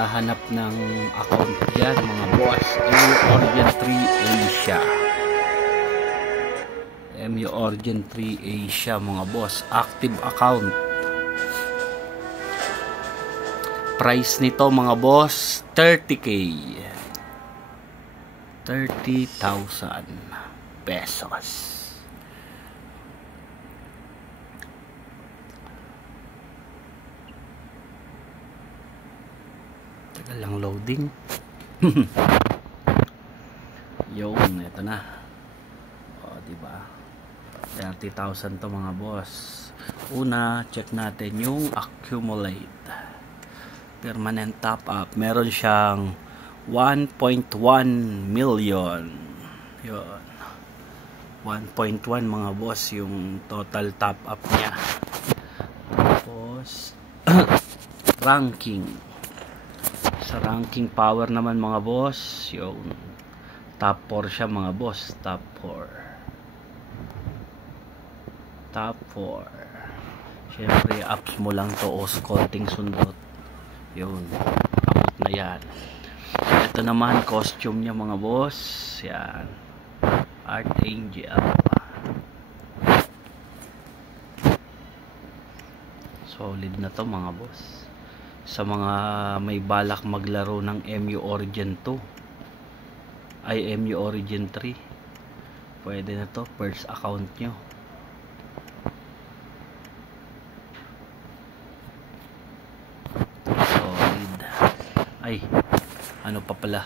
naghahanap ng account dyan mga boss, MU Origin 3 Asia. MU Origin 3 Asia mga boss, active account. Price nito mga boss 30k, 30,000 pesos. Tagal lang loading. Yun, ito na. O, diba? 30,000 to mga boss. Una, check natin yung accumulate. Permanent top up. Meron siyang 1.1 million. Yun. 1.1 mga boss yung total top up niya. Tapos, ranking. Sa ranking power naman mga boss, yung top 4 siya mga boss, top 4. Top 4. Syempre, ups mo lang to o konting sundot. Yun, abot na yan. Ito naman, costume niya mga boss. Yan. Archangel. Solid na to mga boss. Sa mga may balak maglaro ng MU Origin 2 ay MU Origin 3, pwede na to, first account nyo. Solid. Ay, ano pa pala,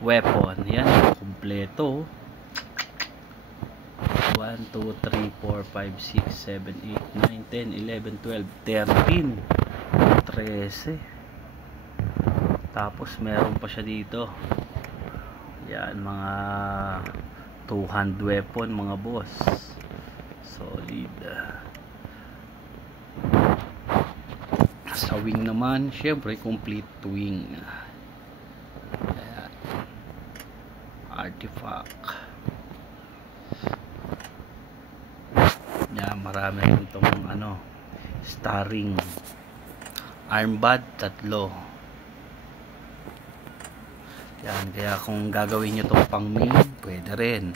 weapon, yan, kompleto. 1, 2, 3, 4, 5, 6, 7, 8, 9, 10, 11, 12, 13, 13. Tapos meron pa siya dito. Yan, mga 2-hand weapon mga boss. Solid. Sa wing naman, syempre complete wing. Ayan. Artifact. Yan, marami rin itong ano, starring. Armband 3. Yan, kaya kung gagawin nyo itong pang main, pwede rin.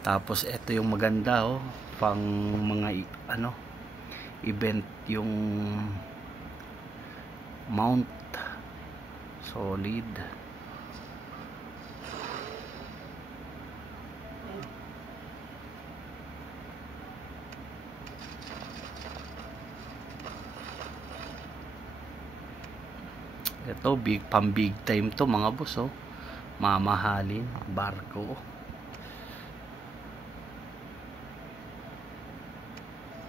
Tapos ito yung maganda, oh, pang mga ano, event, yung mount. Solid. Ito, pang big time to mga boss, oh. Mamahalin, barko.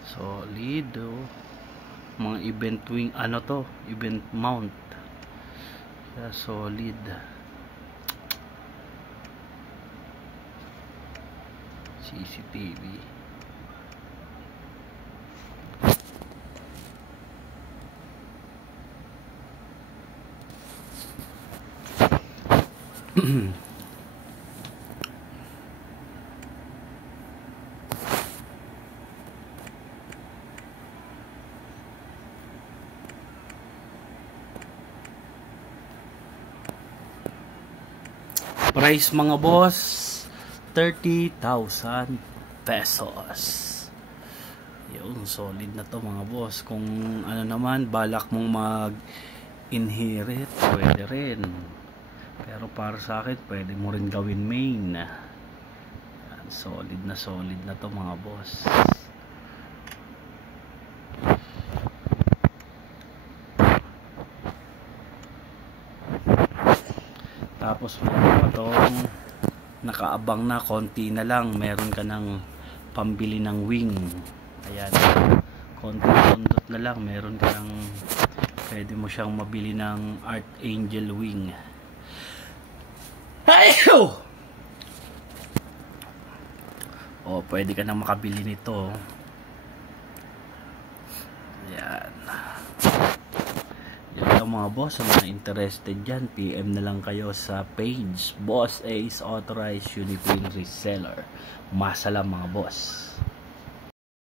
Solid, oh. Mga event wing, ano to, event mount. Yeah, solid. CCTV. Price mga boss 30,000 pesos. Yun, solid na to mga boss. Kung ano naman, balak mong mag-inherit, pwede rin. Pero para sa akin, pwede mo rin gawin main. Yan, solid na to mga boss. Tapos meron pa itong nakaabang na, konti na lang, meron ka ng pambili ng wing. Ayan, konti sundot na lang, meron ka ng, pwede mo siyang mabili ng Archangel wing. O, pwede ka nang makabili nito. Ayan. Yan lang mga boss. Sa mga interested dyan, PM na lang kayo sa page Boss Ace Authorized Uniqueen Reseller. Masalam mga boss.